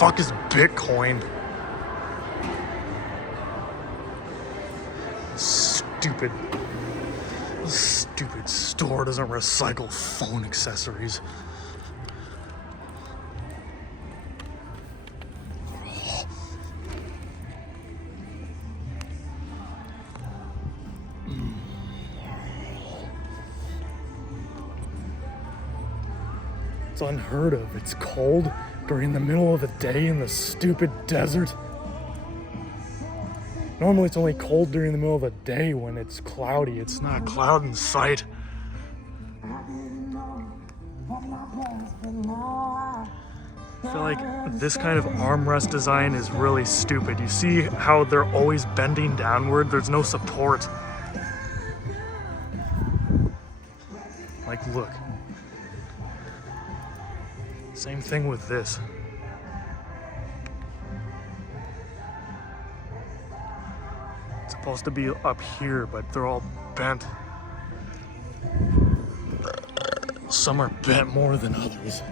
fuck is Bitcoin? Stupid store doesn't recycle phone accessories. It's unheard of. It's cold during the middle of the day in the stupid desert. Normally it's only cold during the middle of the day when it's cloudy. It's not a cloud in sight. I feel like this kind of armrest design is really stupid. You see how they're always bending downward? There's no support. Like, look. Same thing with this. It's supposed to be up here, but they're all bent. Some are bent more than others.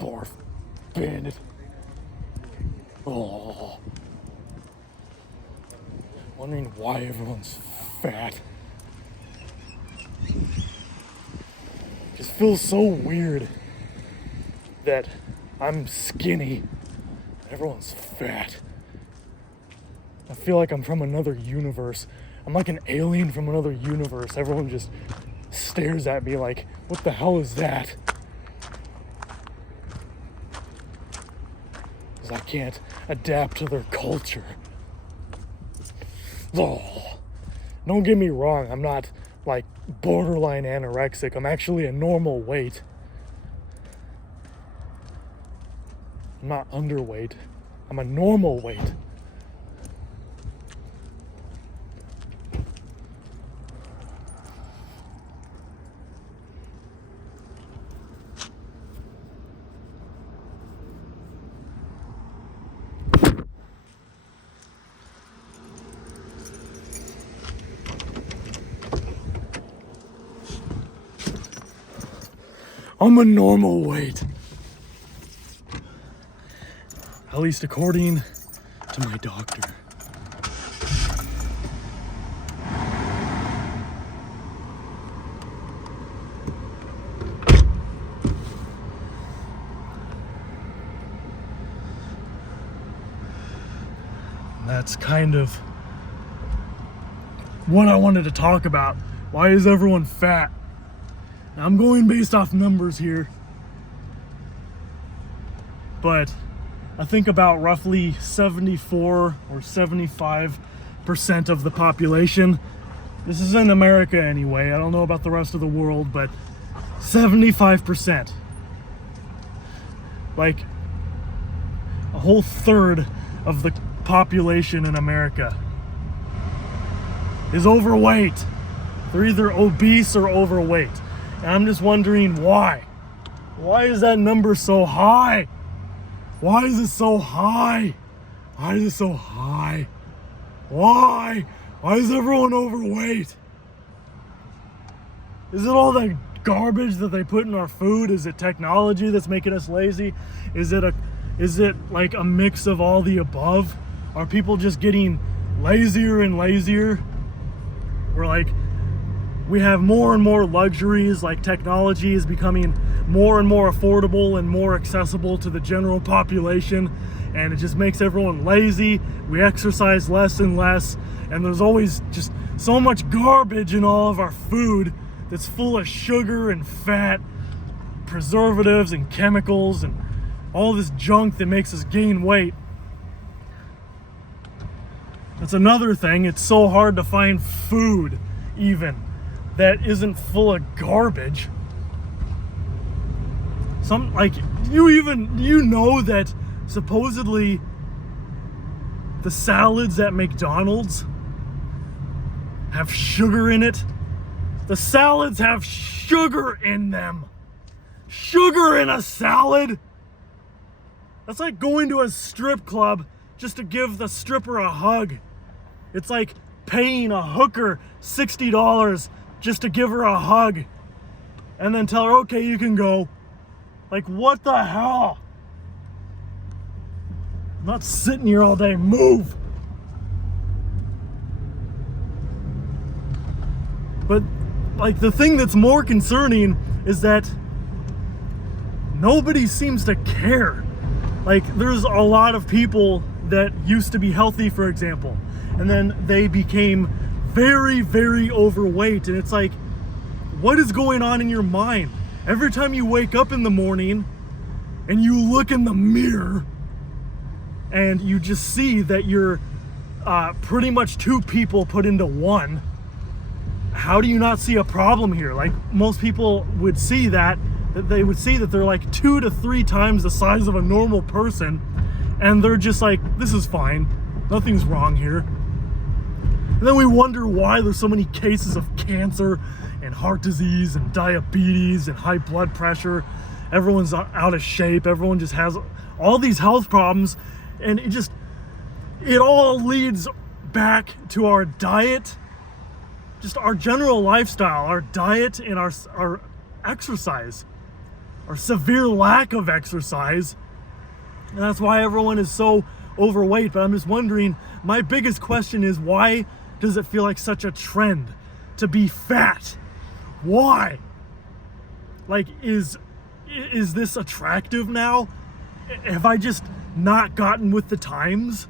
Barf. Bandit. Oh. Wondering why everyone's fat. Just feels so weird that I'm skinny and everyone's fat. I feel like I'm from another universe. I'm like an alien from another universe. Everyone just stares at me like, what the hell is that? Because I can't adapt to their culture. Oh, don't get me wrong, I'm not like borderline anorexic. I'm actually a normal weight. I'm not underweight. I'm a normal weight. I'm a normal weight. At least according to my doctor. And that's kind of what I wanted to talk about. Why is everyone fat? Now, I'm going based off numbers here, but I think about roughly 74 or 75% of the population. This is in America anyway. I don't know about the rest of the world, but 75%. Like a whole third of the population in America is overweight. They're either obese or overweight. And I'm just wondering why. Why is that number so high? Why is it so high? Why is it so high? Why? Why is everyone overweight? Is it all that garbage that they put in our food? Is it technology that's making us lazy? Is it like a mix of all the above? Are people just getting lazier and lazier? We have more and more luxuries, like technology is becoming more and more affordable and more accessible to the general population, and it just makes everyone lazy. We exercise less and less, and there's always just so much garbage in all of our food that's full of sugar and fat, preservatives and chemicals and all this junk that makes us gain weight. That's another thing. It's so hard to find food even that isn't full of garbage. Some, like, you know that supposedly the salads at McDonald's have sugar in it. The salads have sugar in them. Sugar in a salad? That's like going to a strip club just to give the stripper a hug. It's like paying a hooker $60 just to give her a hug and then tell her, okay, you can go. Like, what the hell? I'm not sitting here all day. Move. But, like, the thing that's more concerning is that nobody seems to care. Like, there's a lot of people that used to be healthy, for example, and then they became very, very overweight. And it's like, what is going on in your mind? Every time you wake up in the morning and you look in the mirror and you just see that you're pretty much two people put into one, how do you not see a problem here? Like, most people would see that they would see that they're like 2 to 3 times the size of a normal person, and they're just like, this is fine, nothing's wrong here. And then we wonder why there's so many cases of cancer and heart disease and diabetes and high blood pressure. Everyone's out of shape. Everyone just has all these health problems, and it all leads back to our diet, just our general lifestyle, our diet, and our exercise, our severe lack of exercise. And that's why everyone is so overweight. But I'm just wondering, my biggest question is, why does it feel like such a trend to be fat? Why? Like, is this attractive now? Have I just not gotten with the times?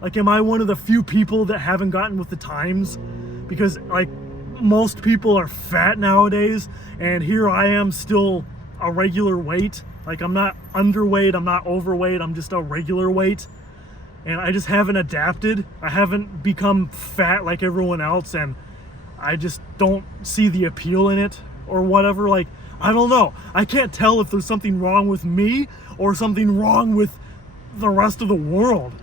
Like, am I one of the few people that haven't gotten with the times? Because, like, most people are fat nowadays, and here I am still a regular weight. Like, I'm not underweight, I'm not overweight, I'm just a regular weight. And I just haven't adapted. I haven't become fat like everyone else, and I just don't see the appeal in it or whatever. Like, I don't know. I can't tell if there's something wrong with me or something wrong with the rest of the world,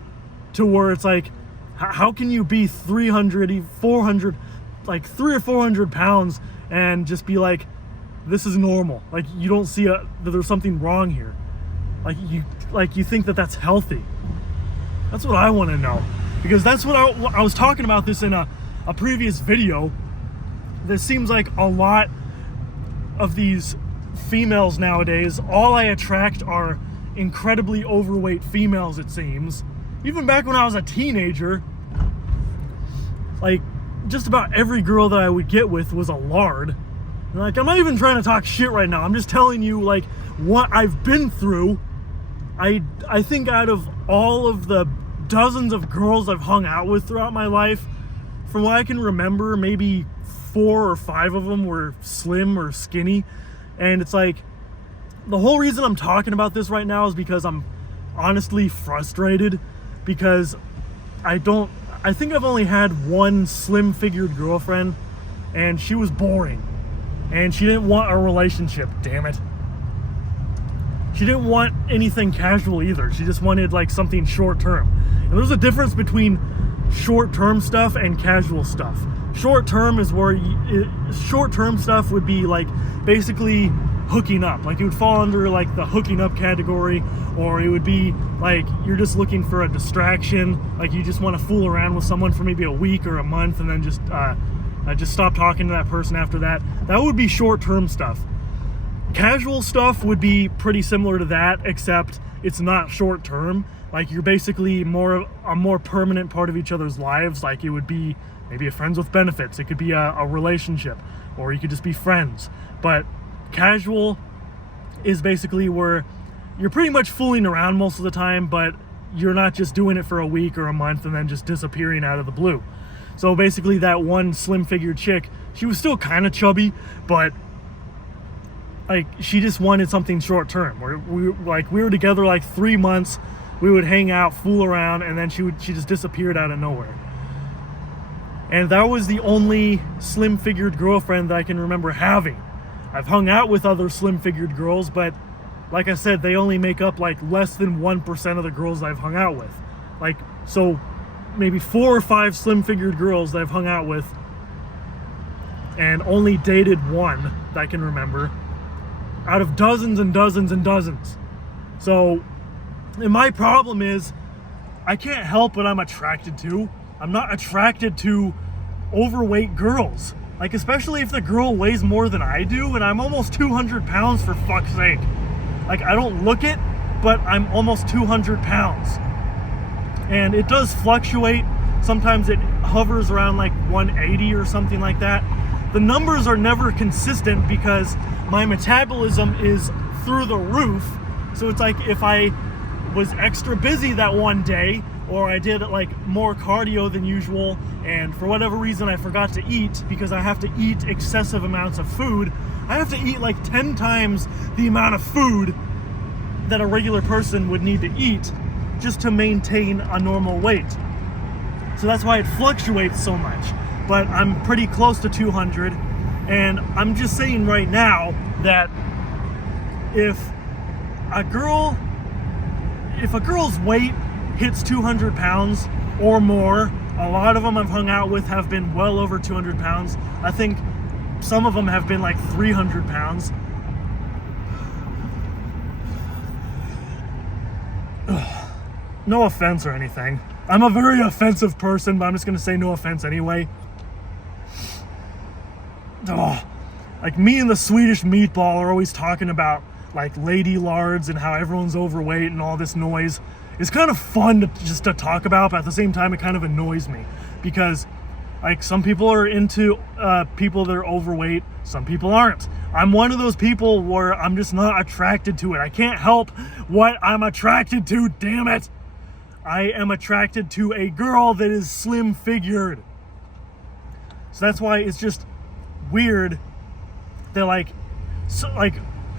to where it's like, how can you be 300, 400, like 300 or 400 pounds and just be like, this is normal? Like, you don't see that there's something wrong here. Like you think that that's healthy. That's what I want to know, because that's what I was talking about this in a previous video. There seems like a lot of these females nowadays, all I attract are incredibly overweight females, it seems. Even back when I was a teenager, like, just about every girl that I would get with was a lard. And, like, I'm not even trying to talk shit right now. I'm just telling you, like, what I've been through. I think out of all of the dozens of girls I've hung out with throughout my life, from what I can remember, maybe 4 or 5 of them were slim or skinny. And it's like, the whole reason I'm talking about this right now is because I'm honestly frustrated, because I think I've only had one slim-figured girlfriend, and she was boring. And she didn't want a relationship, damn it. She didn't want anything casual either. She just wanted, like, something short-term. And there's a difference between short-term stuff and casual stuff. Short-term is where short-term stuff would be, like, basically hooking up. Like, it would fall under, like, the hooking up category, or it would be like you're just looking for a distraction. Like, you just want to fool around with someone for maybe a week or a month, and then just stop talking to that person after that. That would be short-term stuff. Casual stuff would be pretty similar to that, except it's not short-term. Like, you're basically a more permanent part of each other's lives. Like, it would be maybe a friends with benefits. It could be a relationship, or you could just be friends. But casual is basically where you're pretty much fooling around most of the time, but you're not just doing it for a week or a month and then just disappearing out of the blue. So basically, that one slim-figured chick, she was still kind of chubby, but, like, she just wanted something short-term. We were together like 3 months. We would hang out, fool around, and then she just disappeared out of nowhere. And that was the only slim-figured girlfriend that I can remember having. I've hung out with other slim-figured girls, but like I said, they only make up like less than 1% of the girls I've hung out with. Like, so maybe 4 or 5 slim-figured girls that I've hung out with, and only dated one that I can remember, out of dozens and dozens and dozens. So, and my problem is, I can't help what I'm attracted to. I'm not attracted to overweight girls. Like, especially if the girl weighs more than I do, and I'm almost 200 pounds, for fuck's sake. Like, I don't look it, but I'm almost 200 pounds. And it does fluctuate. Sometimes it hovers around like 180 or something like that. The numbers are never consistent because my metabolism is through the roof. So it's like if I was extra busy that one day, or I did like more cardio than usual, and for whatever reason I forgot to eat because I have to eat excessive amounts of food. I have to eat like 10 times the amount of food that a regular person would need to eat just to maintain a normal weight. So that's why it fluctuates so much. But I'm pretty close to 200, and I'm just saying right now that if a girl's weight hits 200 pounds or more, a lot of them I've hung out with have been well over 200 pounds. I think some of them have been like 300 pounds. No offense or anything. I'm a very offensive person, but I'm just gonna say no offense anyway. Oh, like me and the Swedish meatball are always talking about like lady lards and how everyone's overweight and all this noise. It's kind of fun to talk about, but at the same time it kind of annoys me because like some people are into people that are overweight, some people aren't. I'm one of those people where I'm just not attracted to it. I can't help what I'm attracted to, damn it. I am attracted to a girl that is slim figured. So that's why it's just weird that like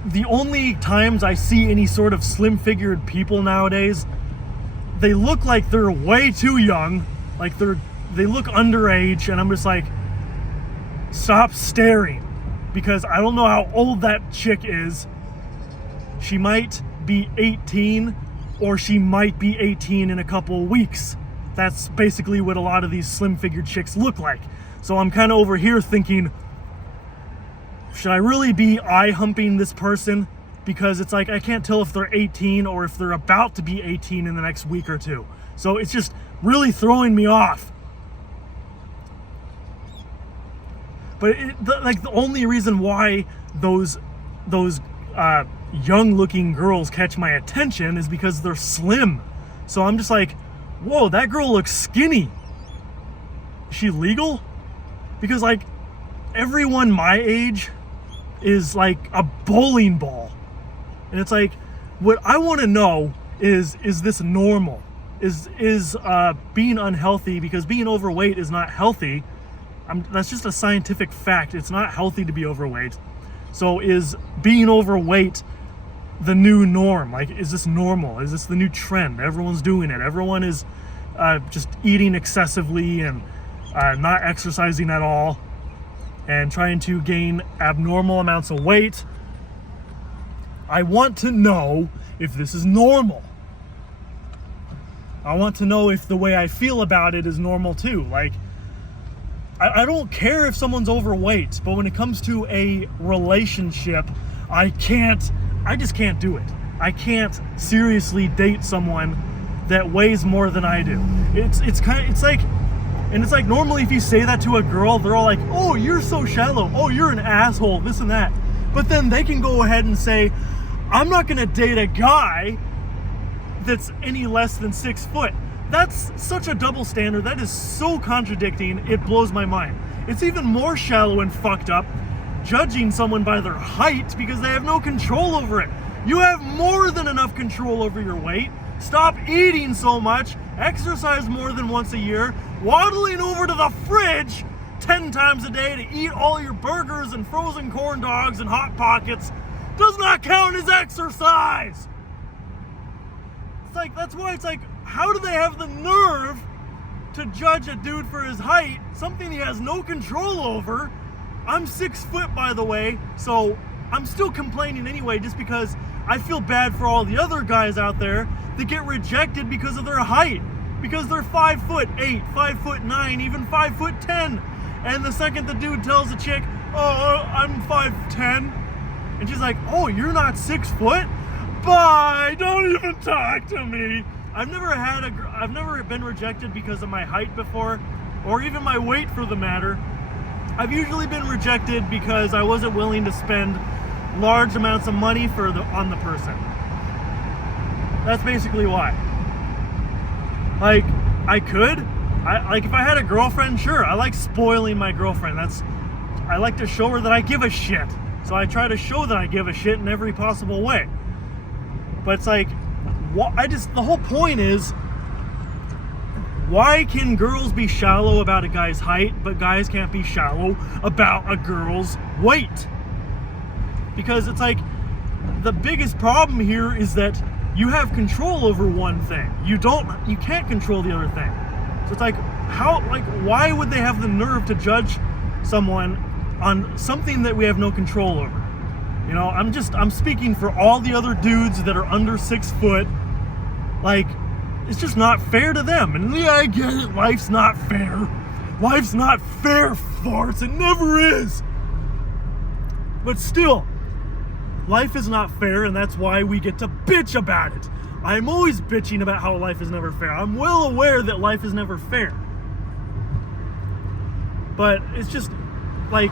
the only times I see any sort of slim figured people nowadays, they look like they're way too young, like they look underage, and I'm just like, stop staring, because I don't know how old that chick is. She might be 18, or she might be 18 in a couple of weeks. That's basically what a lot of these slim figured chicks look like. So I'm kind of over here thinking, should I really be eye humping this person? Because it's like, I can't tell if they're 18 or if they're about to be 18 in the next week or two. So it's just really throwing me off. But the only reason why those young looking girls catch my attention is because they're slim. So I'm just like, whoa, that girl looks skinny. Is she legal? Because like everyone my age is like a bowling ball. And it's like, what I want to know is this normal? Is being unhealthy, because being overweight is not healthy. That's just a scientific fact. It's not healthy to be overweight. So is being overweight the new norm? Like, is this normal? Is this the new trend? Everyone's doing it. Everyone is just eating excessively and not exercising at all and trying to gain abnormal amounts of weight. I want to know if this is normal. I want to know if the way I feel about it is normal too. Like, I don't care if someone's overweight, but when it comes to a relationship, I just can't do it. I can't seriously date someone that weighs more than I do. It's like normally if you say that to a girl, they're all like, oh, you're so shallow. Oh, you're an asshole, this and that. But then they can go ahead and say, I'm not gonna date a guy that's any less than 6 foot. That's such a double standard. That is so contradicting. It blows my mind. It's even more shallow and fucked up judging someone by their height because they have no control over it. You have more than enough control over your weight. Stop eating so much. Exercise more than once a year. Waddling over to the fridge 10 times a day to eat all your burgers and frozen corn dogs and Hot Pockets does not count as exercise. It's like, that's why it's like, how do they have the nerve to judge a dude for his height, something he has no control over? I'm 6 foot, by the way, so I'm still complaining anyway, just because I feel bad for all the other guys out there that get rejected because of their height, because they're 5'8", 5'9", even 5'10", and the second the dude tells the chick, "Oh, I'm 5'10", and she's like, "Oh, you're not 6 foot? Bye, don't even talk to me." I've never been rejected because of my height before, or even my weight for the matter. I've usually been rejected because I wasn't willing to spend large amounts of money on the person. That's basically why. Like, if I had a girlfriend, sure, I like spoiling my girlfriend. I like to show her that I give a shit. So I try to show that I give a shit in every possible way. But it's like, the whole point is, why can girls be shallow about a guy's height, but guys can't be shallow about a girl's weight? Because it's like, the biggest problem here is that you have control over one thing. You can't control the other thing. So it's like, why would they have the nerve to judge someone on something that we have no control over? You know, I'm speaking for all the other dudes that are under 6 foot. Like, it's just not fair to them. And yeah, I get it, life's not fair. Life's not fair, farts, it never is. But still, life is not fair, and that's why we get to bitch about it. I'm always bitching about how life is never fair. I'm well aware that life is never fair. But it's just, like,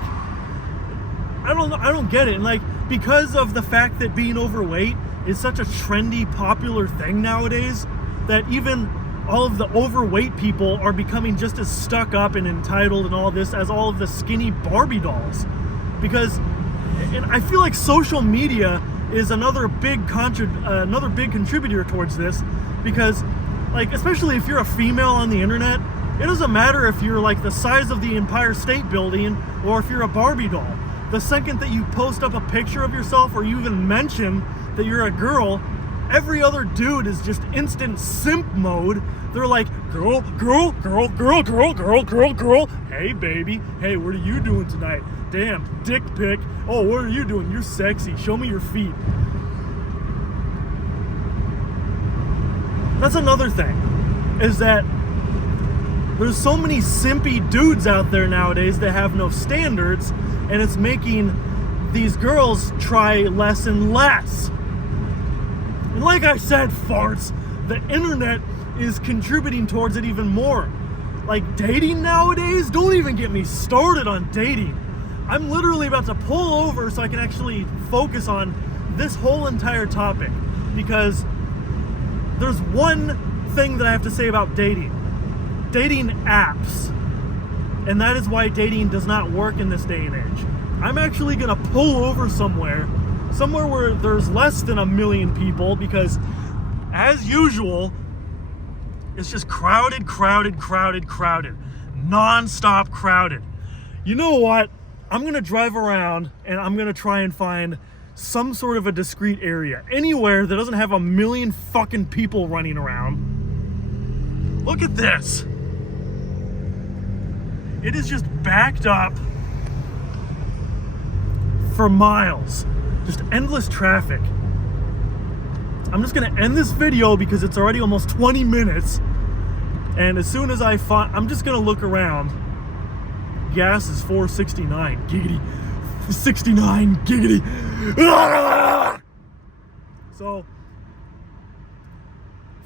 I don't get it. And like, because of the fact that being overweight is such a trendy, popular thing nowadays, that even all of the overweight people are becoming just as stuck up and entitled and all this as all of the skinny Barbie dolls. Because, and I feel like social media is another big contributor towards this, because, like, especially if you're a female on the internet, it doesn't matter if you're like the size of the Empire State Building or if you're a Barbie doll. The second that you post up a picture of yourself or you even mention that you're a girl, every other dude is just instant simp mode. They're like, girl, girl, girl, girl, girl, girl, girl, girl. Hey, baby. Hey, what are you doing tonight? Damn, dick pic. Oh, what are you doing? You're sexy. Show me your feet. That's another thing, is that there's so many simpy dudes out there nowadays that have no standards, and it's making these girls try less and less. And like I said, farts, the internet is contributing towards it even more. Like, dating nowadays, don't even get me started on dating. I'm literally about to pull over so I can actually focus on this whole entire topic, because there's one thing that I have to say about dating. Dating apps. And that is why dating does not work in this day and age. I'm actually gonna pull over somewhere where there's less than 1 million people, because as usual, it's just crowded, non-stop crowded. You know what? I'm gonna drive around and I'm gonna try and find some sort of a discrete area, anywhere that doesn't have 1 million fucking people running around. Look at this. It is just backed up for miles. Just endless traffic. I'm just gonna end this video because it's already almost 20 minutes. And as soon as I'm just gonna look around. Gas is $4.69. Giggity. 69. Giggity. So,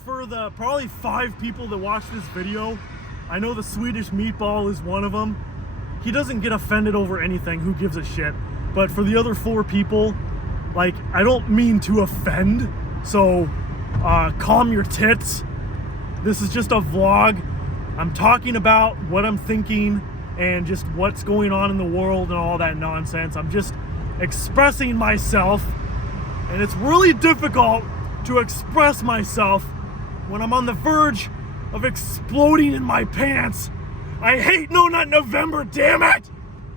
for the probably 5 people that watch this video, I know the Swedish Meatball is one of them. He doesn't get offended over anything. Who gives a shit? But for the other 4 people, like, I don't mean to offend. So, calm your tits. This is just a vlog. I'm talking about what I'm thinking and just what's going on in the world and all that nonsense. I'm just expressing myself, and it's really difficult to express myself when I'm on the verge of exploding in my pants. I hate No Nut November, damn it!